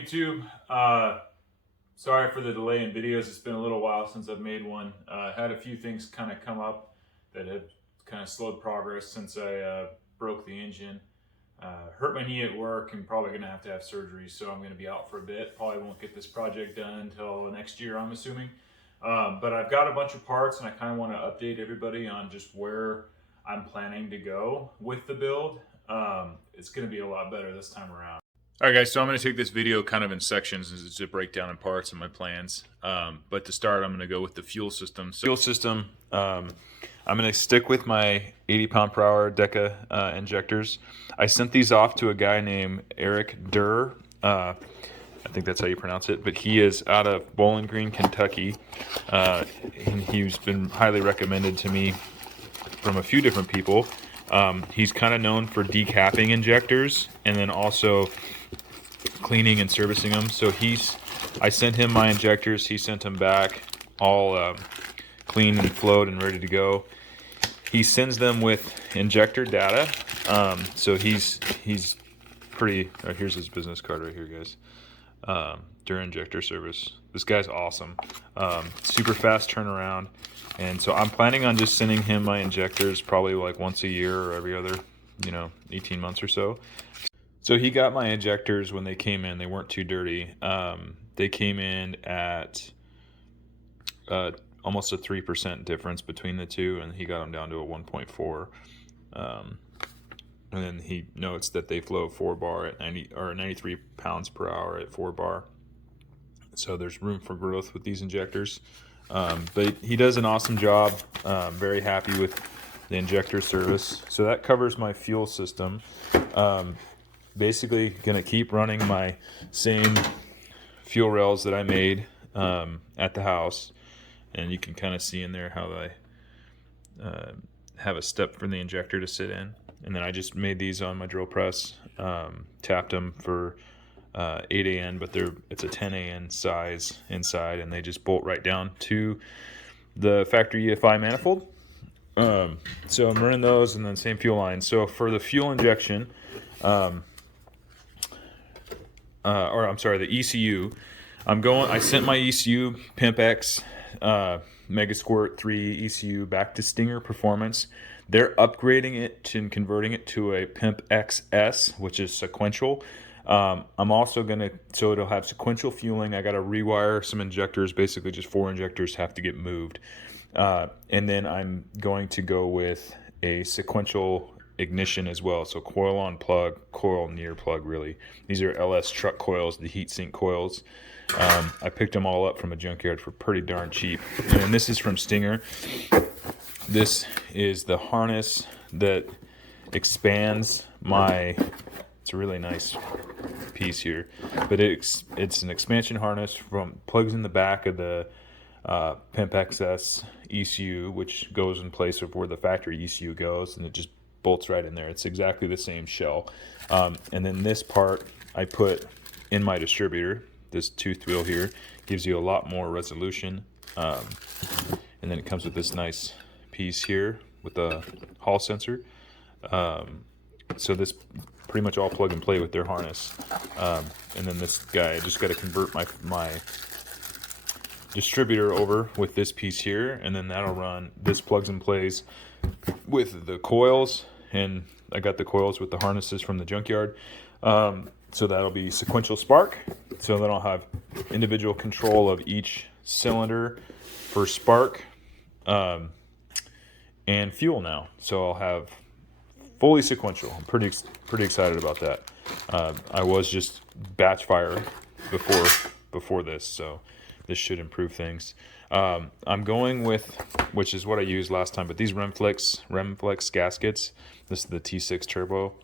YouTube. Sorry for the delay in videos. It's been a little while since I've made one. Had a few things kind of come up that have kind of slowed progress since I broke the engine. Hurt my knee at work and probably going to have surgery, so I'm going to be out for a bit. Probably won't get this project done until next year, I'm assuming. But I've got a bunch of parts and I kind of want to update everybody on just where I'm planning to go with the build. It's going to be a lot better this time around. Alright guys, so I'm going to take this video kind of in sections as it's a breakdown in parts and my plans. But to start, I'm going to go with the fuel system. So, fuel system, I'm going to stick with my 80 pound/hour Deca injectors. I sent these off to a guy named Derr. I think that's how you pronounce it, but he is out of Bowling Green, Kentucky. And he's been highly recommended to me from a few different people. He's kind of known for decapping injectors and then also cleaning and servicing them. So I sent him my injectors, he sent them back all clean and flowed and ready to go. He sends them with injector data. So he's pretty, here's his business card right here, guys. Derr Injector Service. This guy's awesome. Super fast turnaround. And so I'm planning on just sending him my injectors probably like once a year or every other, 18 months or so. So he got my injectors when they came in. They weren't too dirty. They came in at almost a 3% difference between the two, and he got them down to a 1.4. And then he notes that they flow 4 bar at 93 pounds per hour at 4 bar. So there's room for growth with these injectors. But he does an awesome job. Very happy with the injector service. So that covers my fuel system. Basically gonna keep running my same fuel rails that I made at the house, and you can kind of see in there how I have a step for the injector to sit in, and then I just made these on my drill press, tapped them for 8 AN, but it's a 10 AN size inside, and they just bolt right down to the factory EFI manifold. So I'm running those, and then same fuel line. So for the fuel injection, the ECU, I sent my ECU Pimp X Mega Squirt 3 ECU back to Stinger Performance. They're upgrading it and converting it to a Pimp XS, which is sequential. I'm also so it'll have sequential fueling. I got to rewire some injectors. Basically just 4 injectors have to get moved. And then I'm going to go with a sequential ignition as well. So coil on plug, coil near plug, really. These are LS truck coils, the heat sink coils. I picked them all up from a junkyard for pretty darn cheap. And this is from Stinger. This is the harness that expands it's a really nice piece here, but it's an expansion harness plugs in the back of the Pimp XS ECU, which goes in place of where the factory ECU goes, and it just bolts right in there. It's exactly the same shell. And then this part I put in my distributor. This tooth wheel here gives you a lot more resolution. And then it comes with this nice piece here with the Hall sensor. So this pretty much all plug and play with their harness. And then this guy, I just got to convert my distributor over with this piece here, and then that'll run. This plugs and plays with the coils, and I got the coils with the harnesses from the junkyard. So that'll be sequential spark. So then I'll have individual control of each cylinder for spark and fuel now. So I'll have fully sequential. I'm pretty excited about that. I was just batch fire before this, so this should improve things. I'm going with, which is what I used last time, but these Remflex gaskets. This is the T6 turbo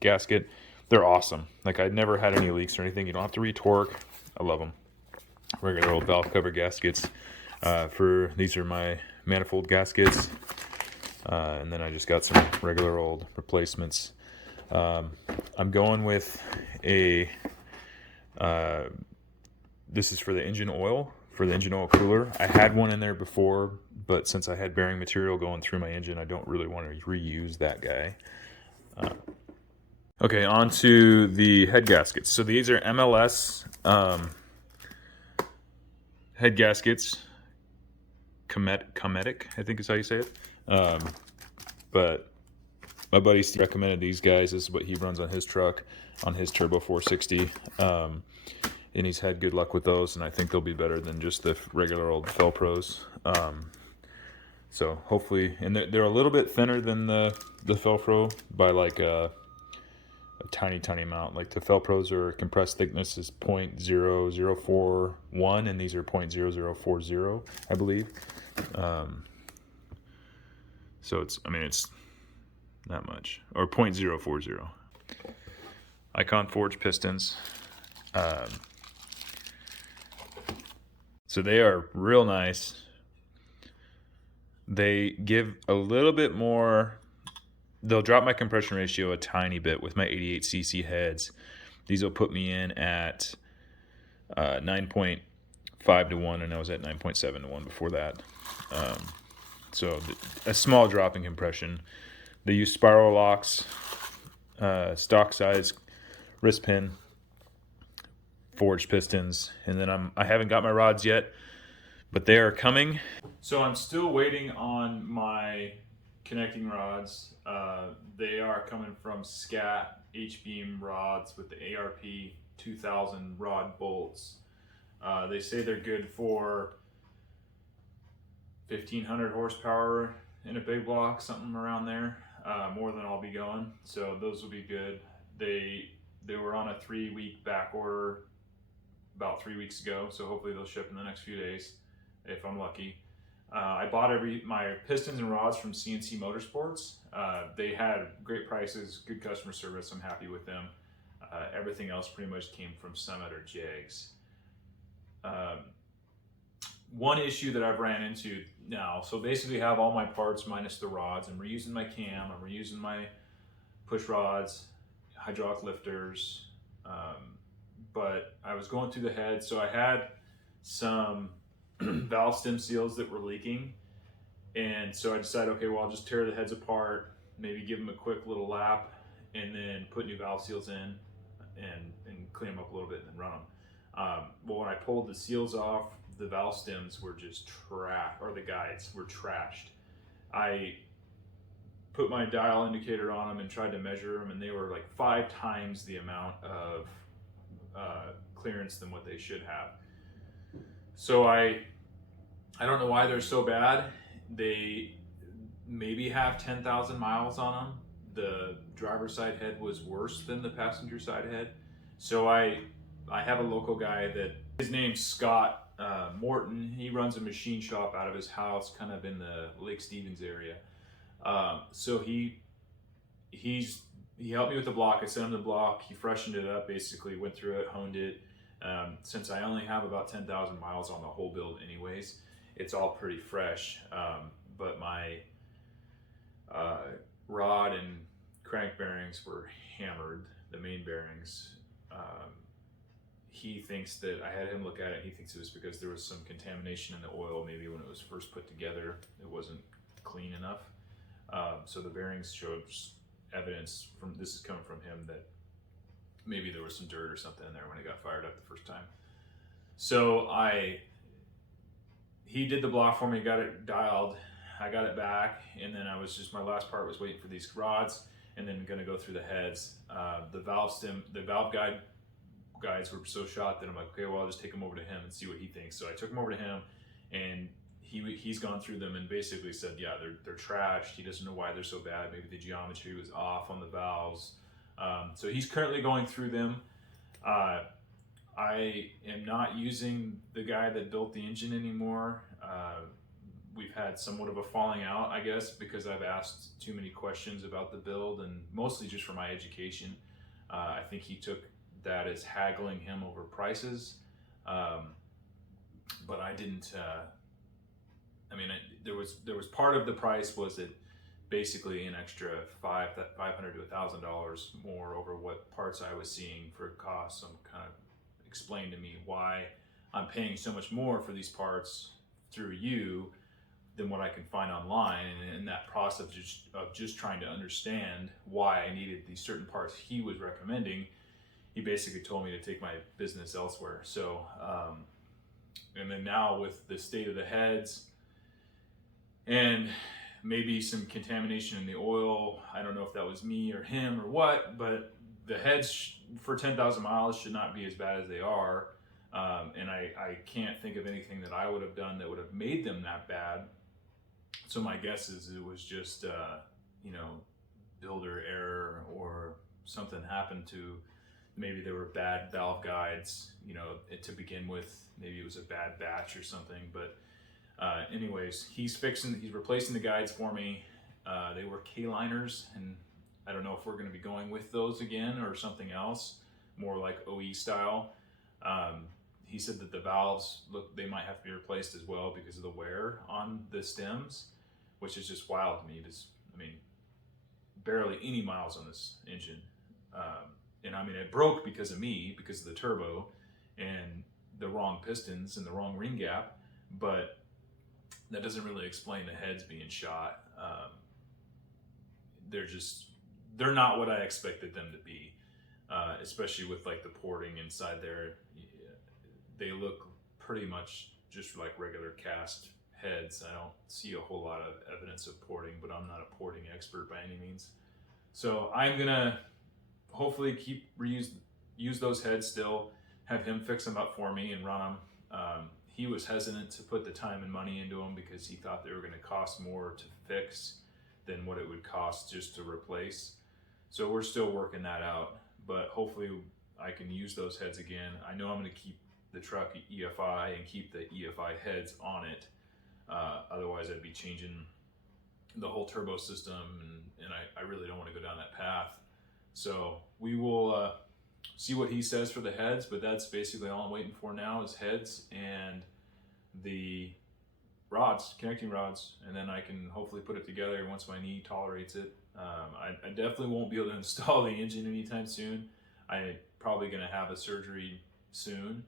gasket. They're awesome. Like, I'd never had any leaks or anything. You don't have to retorque. I love them. Regular old valve cover gaskets. These are my manifold gaskets. And then I just got some regular old replacements. I'm going with this is for the engine oil cooler. I had one in there before, but since I had bearing material going through my engine, I don't really want to reuse that guy. Okay, on to the head gaskets. So these are MLS head gaskets. Cometic, I think is how you say it. But my buddy Steve recommended these guys. This is what he runs on his truck, on his Turbo 460. And he's had good luck with those, and I think they'll be better than just the regular old Felpros. So hopefully, and they're a little bit thinner than the Felpro by like a tiny amount. Like the Felpros are compressed thickness is 0.0041, and these are 0.0040, I believe. So it's not much, or 0.040. Icon Forge pistons. So they are real nice. They give a little bit more. They'll drop my compression ratio a tiny bit with my 88cc heads. These will put me in at 9.5 to 1, and I was at 9.7 to 1 before that. So a small drop in compression. They use spiral locks, stock size wrist pin, forged pistons, and then I haven't got my rods yet, but they are coming. So I'm still waiting on my connecting rods. They are coming from Scat H-beam rods with the ARP 2000 rod bolts. They say they're good for 1500 horsepower in a big block, something around there, more than I'll be going. So those will be good. They were on a 3-week back order about 3 weeks ago, so hopefully they'll ship in the next few days if I'm lucky. I bought my pistons and rods from CNC Motorsports. They had great prices, good customer service. I'm happy with them. Everything else pretty much came from Summit or Jags. One issue that I've ran into now, so basically I have all my parts minus the rods. I'm reusing my cam, I'm reusing my push rods, hydraulic lifters, but I was going through the head, so I had some valve stem seals that were leaking, and so I decided, okay, well, I'll just tear the heads apart, maybe give them a quick little lap, and then put new valve seals in and clean them up a little bit and then run them. Well, when I pulled the seals off, the valve stems were just or the guides were trashed. I put my dial indicator on them and tried to measure them, and they were like 5 times the amount of clearance than what they should have. So I don't know why they're so bad. They maybe have 10,000 miles on them. The driver's side head was worse than the passenger side head. So I have a local guy that, his name's Scott Morton. He runs a machine shop out of his house, kind of in the Lake Stevens area. So he helped me with the block. I sent him the block. He freshened it up, basically went through it, honed it. Since I only have about 10,000 miles on the whole build anyways, it's all pretty fresh. But my rod and crank bearings were hammered, the main bearings. He thinks that, I had him look at it, he thinks it was because there was some contamination in the oil. Maybe when it was first put together, it wasn't clean enough. So the bearings showed evidence from, this is coming from him, that maybe there was some dirt or something in there when it got fired up the first time. So he did the block for me, got it dialed, I got it back, and then my last part was waiting for these rods, and then gonna go through the heads. The valve guides were so shot that I'm like, okay, well, I'll just take them over to him and see what he thinks. So I took them over to him, and he's gone through them and basically said, yeah, they're trashed. He doesn't know why they're so bad. Maybe the geometry was off on the valves. So he's currently going through them. I am not using the guy that built the engine anymore. We've had somewhat of a falling out, I guess, because I've asked too many questions about the build, and mostly just for my education. I think he took that as haggling him over prices, but I didn't. There was part of the price was that basically an extra $500 to $1,000 more over what parts I was seeing for cost. So kind of explain to me why I'm paying so much more for these parts through you than what I can find online, and in that process process of just trying to understand why I needed these certain parts he was recommending, he basically told me to take my business elsewhere. So, and then now with the state of the heads and maybe some contamination in the oil, I don't know if that was me or him or what, but the heads for 10,000 miles should not be as bad as they are. And I can't think of anything that I would have done that would have made them that bad. So my guess is it was just, you know, builder error, or something happened to, maybe there were bad valve guides, you know, to begin with. Maybe it was a bad batch or something. But anyways, he's replacing the guides for me. They were K-liners, and I don't know if we're going to be going with those again or something else, more like OE style. He said that the valves, they might have to be replaced as well because of the wear on the stems, which is just wild to me. I mean, barely any miles on this engine. And I mean, it broke because of me, because of the turbo and the wrong pistons and the wrong ring gap, but that doesn't really explain the heads being shot. They're not what I expected them to be, especially with like the porting inside there. They look pretty much just like regular cast heads. I don't see a whole lot of evidence of porting, but I'm not a porting expert by any means. So I'm gonna hopefully use those heads still, have him fix them up for me and run them. He was hesitant to put the time and money into them because he thought they were going to cost more to fix than what it would cost just to replace. So we're still working that out, but hopefully I can use those heads again. I know I'm going to keep the truck EFI and keep the EFI heads on it. Otherwise I'd be changing the whole turbo system, and I really don't want to go down that path. So we will see what he says for the heads, but that's basically all I'm waiting for now is heads and the rods, connecting rods, and then I can hopefully put it together once my knee tolerates it. I definitely won't be able to install the engine anytime soon. I'm probably going to have a surgery soon.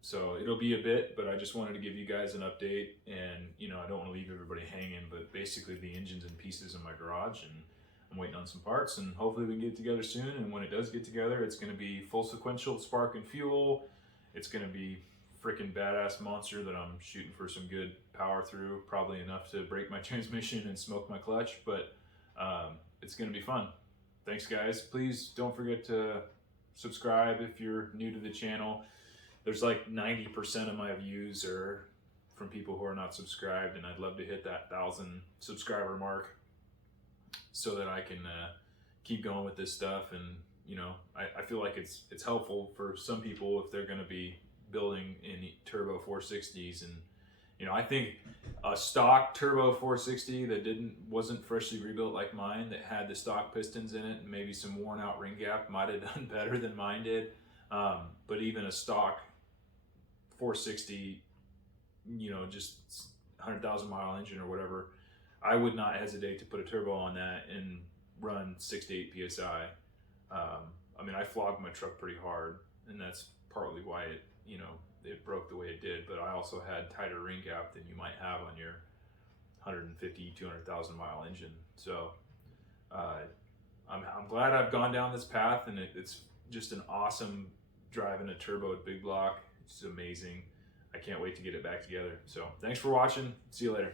So it'll be a bit, but I just wanted to give you guys an update, and you know, I don't want to leave everybody hanging, but basically the engine's in pieces in my garage, and I'm waiting on some parts, and hopefully we can get it together soon. And when it does get together, it's going to be full sequential spark and fuel. It's going to be freaking badass monster that I'm shooting for some good power through, probably enough to break my transmission and smoke my clutch, but it's going to be fun. Thanks guys. Please don't forget to subscribe if you're new to the channel. There's like 90% of my views are from people who are not subscribed, and I'd love to hit that 1,000 subscriber mark so that I can keep going with this stuff. And you know, I feel like it's helpful for some people if they're going to be building in turbo 460s. And you know, I think a stock turbo 460 that wasn't freshly rebuilt like mine, that had the stock pistons in it and maybe some worn out ring gap, might have done better than mine did. But even a stock 460, you know, just 100,000 mile engine or whatever, I would not hesitate to put a turbo on that and run 6 to 8 psi. I mean, I flogged my truck pretty hard, and that's partly why it broke the way it did. But I also had tighter ring gap than you might have on your 150, 200,000 mile engine. So I'm glad I've gone down this path, and it's just an awesome driving a turbo at big block. It's amazing. I can't wait to get it back together. So thanks for watching. See you later.